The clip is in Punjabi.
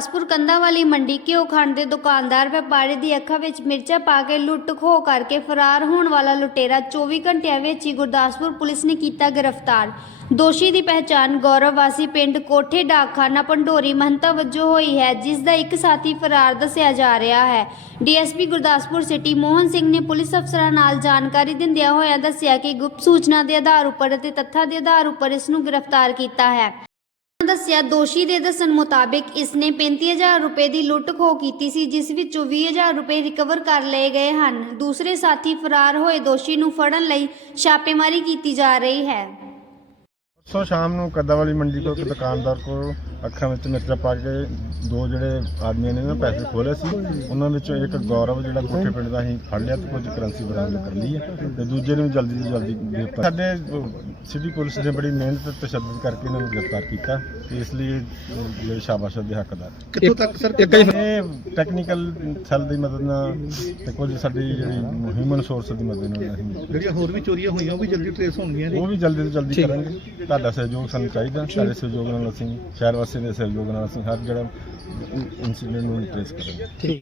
ਗੁਰਦਾਸਪੁਰ ਕੰਧਾਂ ਵਾਲੀ ਮੰਡੀ ਘਿਓ ਖੰਡ ਦੇ ਦੁਕਾਨਦਾਰ ਵਪਾਰੀ ਦੀ ਅੱਖਾਂ ਵਿੱਚ ਮਿਰਚਾਂ ਪਾ ਕੇ ਲੁੱਟ ਖੋਹ ਕਰਕੇ ਫਰਾਰ ਹੋਣ ਵਾਲਾ ਲੁਟੇਰਾ 24 ਘੰਟਿਆਂ ਵਿੱਚ ਹੀ ਗੁਰਦਾਸਪੁਰ ਪੁਲਿਸ ਨੇ ਕੀਤਾ ਗ੍ਰਿਫਤਾਰ। ਦੋਸ਼ੀ ਦੀ ਪਹਿਚਾਣ ਗੌਰਵ ਵਾਸੀ ਪਿੰਡ ਕੋਠੇ ਡਾਕਖਾਨਾ ਪੰਡੋਰੀ ਮਹੰਤਾ ਵਜੋਂ ਹੋਈ ਹੈ, ਜਿਸ ਦਾ ਇੱਕ ਸਾਥੀ ਫਰਾਰ ਦੱਸਿਆ ਜਾ ਰਿਹਾ ਹੈ। ਡੀਐਸਪੀ ਗੁਰਦਾਸਪੁਰ ਸਿਟੀ ਮੋਹਨ ਸਿੰਘ ਨੇ ਪੁਲਿਸ ਅਫਸਰਾਂ ਨਾਲ ਜਾਣਕਾਰੀ ਦਿੰਦਿਆਂ ਹੋਇਆਂ ਦੱਸਿਆ ਕਿ ਗੁਪਤ ਸੂਚਨਾ ਦੇ ਆਧਾਰ ਉੱਪਰ ਅਤੇ ਤੱਥਾਂ ਦੇ ਆਧਾਰ ਉੱਪਰ ਇਸ ਨੂੰ ਗ੍ਰਿਫਤਾਰ ਕੀਤਾ ਹੈ। ਦੱਸਿਆ, ਦੋਸ਼ੀ ਦੇ ਦੱਸਣ ਮੁਤਾਬਿਕ ਇਸ 35000 ਰੁਪਏ ਦੀ ਲੁੱਟ ਖੋਹ ਕੀਤੀ ਸੀ, ਜਿਸ ਵਿੱਚੋਂ 20000 ਰੁਪਏ ਰਿਕਵਰ ਕਰ ਲਏ ਗਏ ਹਨ। ਦੂਸਰੇ ਸਾਥੀ ਫਰਾਰ ਹੋਏ, ਦੋਸ਼ੀ ਨੂੰ ਫੜਨ ਲਈ ਛਾਪੇਮਾਰੀ ਕੀਤੀ ਜਾ ਰਹੀ ਹੈ। ਸੋ ਸ਼ਾਮ ਨੂੰ ਕੱਦਾਵਾਲੀ ਮੰਡੀ ਤੋਂ ਇੱਕ ਦੁਕਾਨਦਾਰ ਕੋਲ ਅੱਖਾਂ ਵਿੱਚ ਮਿਰਚਾਂ ਪਾ ਕੇ ਦੋ ਜਿਹੜੇ ਆਦਮੀਆਂ ਨੇ ਨਾ ਪੈਸੇ ਖੋਲੇ ਸੀ ਉਹਨਾਂ ਵਿੱਚੋਂ ਇੱਕ ਗੌਰਵ ਜਿਹੜਾ ਕੋਠੇ ਪਿੰਡ ਦਾ ਅਸੀਂ ਫੜ ਲਿਆ ਤੇ ਕੁਝ ਕਰੰਸੀ ਬਰਾਮਦ ਕਰ ਲਈ ਹੈ ਤੇ ਦੂਜੇ ਨੂੰ ਜਲਦੀ ਤੋਂ ਜਲਦੀ ਗ੍ਰਿਫਤਾਰ ਸਾਡੇ ਸਿਟੀ ਪੁਲਿਸ ਨੇ ਬੜੀ ਮਿਹਨਤ ਤੇ ਤਸ਼ੱਦਦ ਕਰਕੇ ਇਹਨਾਂ ਨੂੰ ਗ੍ਰਿਫਤਾਰ ਕੀਤਾ ਤੇ ਇਸ ਲਈ ਇਹ ਜਿਹੜੇ ਸ਼ਾਬਾਸ਼ ਦੇ ਹੱਕਦਾਰ। ਕਿੱਥੋਂ ਤੱਕ ਸਰ ਇਹ ਟੈਕਨੀਕਲ ਸੈੱਲ ਦੀ ਮਦਦ ਨਾਲ ਤੇ ਕੁਝ ਸਾਡੀ ਜਿਹੜੀ ਹਿਊਮਨ ਸੋਰਸ ਦੀ ਮਦਦ ਨਾਲ ਅਸੀਂ ਜਿਹੜੀਆਂ ਹੋਰ ਵੀ ਚੋਰੀਆਂ ਹੋਈਆਂ ਉਹ ਵੀ ਜਲਦੀ ਟ੍ਰੇਸ ਹੋਣਗੀਆਂ ਉਹ ਵੀ ਜਲਦੀ ਤੋਂ ਜਲਦੀ ਕਰਾਂਗੇ। ਤੁਹਾਡਾ ਸਹਿਯੋਗ ਸਾਨੂੰ ਚਾਹੀਦਾ ਤੁਹਾਡੇ ਸਹਿਯੋਗ ਨਾਲ ਅਸੀਂ ਸ਼ਹਿਰ ਵਾਸੀਆਂ ਦੇ ਸਹਿਯੋਗ ਨਾਲ ਅਸੀਂ ਹਰ ਜਿਹੜਾ ਇਨਸੀਡੈਂਟ ਨੂੰ ਟ੍ਰੇਸ ਕਰਾਂਗੇ। ਠੀਕ।